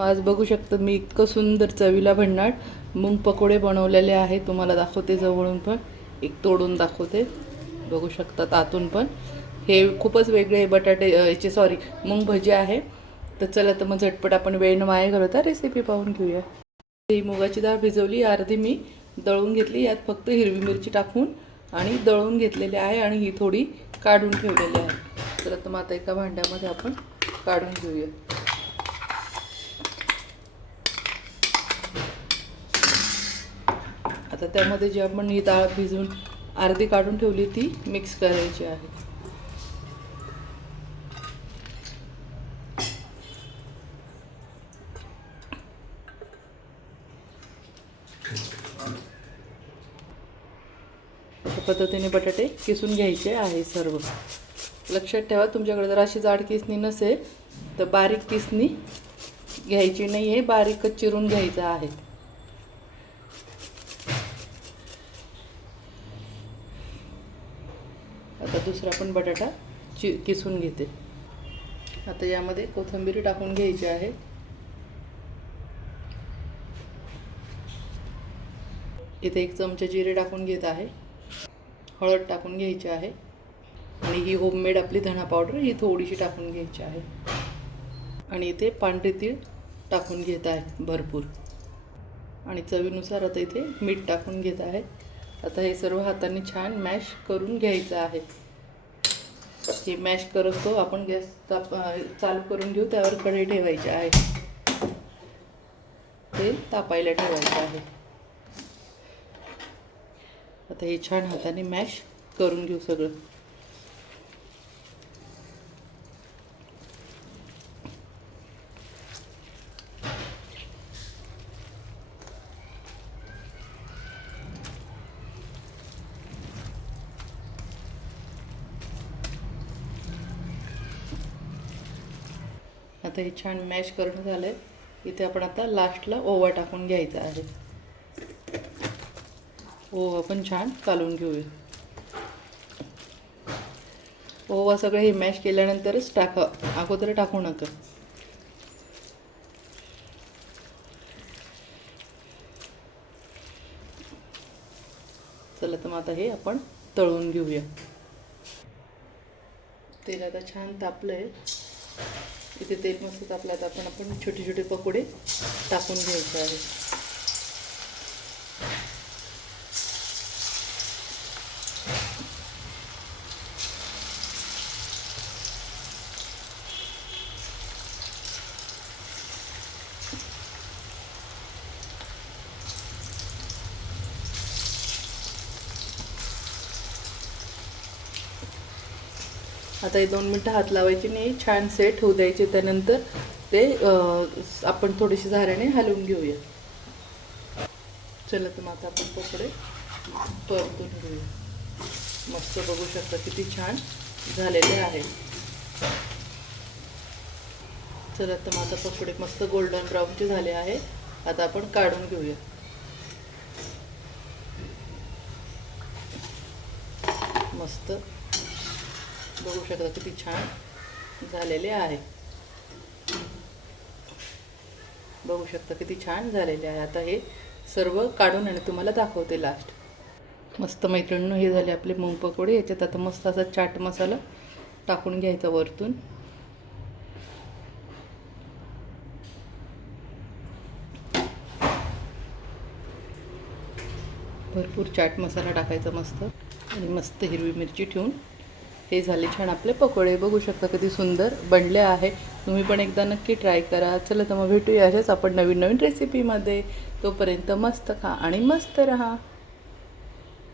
आज बघू शकता मी इतकं सुंदर चवीला भन्नाट मूग पकोडे बनवलेले आहे. तुम्हाला दाखवते जवळून पण, एक तोडून दाखवते. बघू शकता आतून पण हे खूपच वेगळे बटाटे याचे सॉरी मूग भजी आहे. तर चला तर मग झटपट आपण वेळ न वाया घालवता रेसिपी पाहून घेऊया. ही मुगाची डाळ भिजवली, अर्धी मी दळून घेतली. यात फक्त हिरवी मिरची टाकून आणि दळून घेतलेली आहे आणि ही थोडी काढून ठेवलेली आहे. चला तर मग आता एका भांड्यामध्ये आपण काढून घेऊया. आता त्यामध्ये जी आपण ही डाळ भिजवून अर्धी काढून ठेवली ती मिक्स करायची आहे. अशा पद्धतीने बटाटे किसून घ्यायचे आहे सर्व. लक्षात ठेवा, तुमच्याकडे जर अशी जाड किसणी नसेल तर बारीक किसणी घ्यायची नाही आहे, बारीकच चिरून घ्यायचं आहे. आता दुसरा पण बटाटा किसून घेते. आता यामध्ये कोथिंबीर टाकून घ्यायची आहे. इथे 1 चमचा जिरे टाकून घेत आहे. हळद टाकून घ्यायची आहे आणि ही होममेड आपली धना पावडर ही थोडीशी टाकून घ्यायची आहे. आणि इथे पांढरे तीळ टाकून घेत आहे भरपूर आणि चवीनुसार आता इथे मीठ टाकून घेत आहे. आता हे सर्व हाताने छान मॅश करून घ्यायचं आहे. हे मॅश करतो आपण गॅस चालू करून घेऊ. त्यावर कढई ठेवायची आहे, तेल तापायला ठेवायचं आहे. आता हे छान हाताने मॅश करून घेऊ सगळं. आता हे छान मॅश करून झालंय. इथे आपण आता लास्टला ओवा टाकून घ्यायचा आहे. ओवा पण छान कालवून घेऊया. ओवा सगळं हे मॅश केल्यानंतरच टाका, अगोदर टाकू नका. चला तर मग आता हे आपण तळून घेऊया. तेल आता छान तापलंय. इथे तेल मस्त तापलं. आता आपण छोटे छोटे पकोडे टाकून घ्यायचे आहे. आता हे 2 मिनटं हात लावायचे नाही, छान सेट होऊ द्यायचे. त्यानंतर ते आपण थोडेसे झाऱ्याने हलवून घेऊया. चला तर मग आता आपण पकोडे परतून घेऊया. मस्त बघू शकता किती छान झालेले आहे. चला तर मग आता पकोडे मस्त गोल्डन ब्राऊनचे झाले आहे. आता आपण काढून घेऊया. मस्त बघू शकता किती छान झालेले आहे. बघू शकता किती छान झालेले आहे. आता हे सर्व काढून आणि तुम्हाला दाखवते लास्ट. मस्त मैत्रिणींनो, हे झाले आपले मूग पकोडे. याच्यात आता मस्त असा चाट मसाला टाकून घ्यायचा वरतून. भरपूर चाट मसाला टाकायचा मस्त आणि मस्त हिरवी मिरची ठेवून हे झाले छान आपले पकोडे. बघू शकता किती सुंदर बनले आहे. तुम्ही पण एकदा नक्की ट्राय करा. चला तर मग भेटूया अशाच आपण नवीन नवीन रेसिपीमध्ये. तोपर्यंत मस्त खा आणि मस्त रहा.